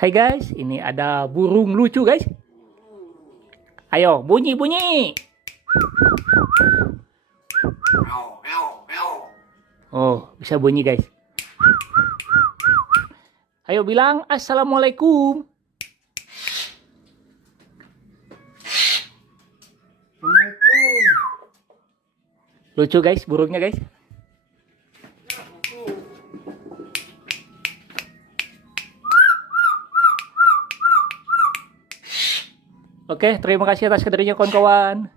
Hai guys, ini ada burung lucu guys. Ayo, bunyi-bunyi. Oh, bisa bunyi guys. Ayo bilang assalamualaikum. Lucu guys, burungnya guys. Oke, terima kasih atas kadernya kawan-kawan.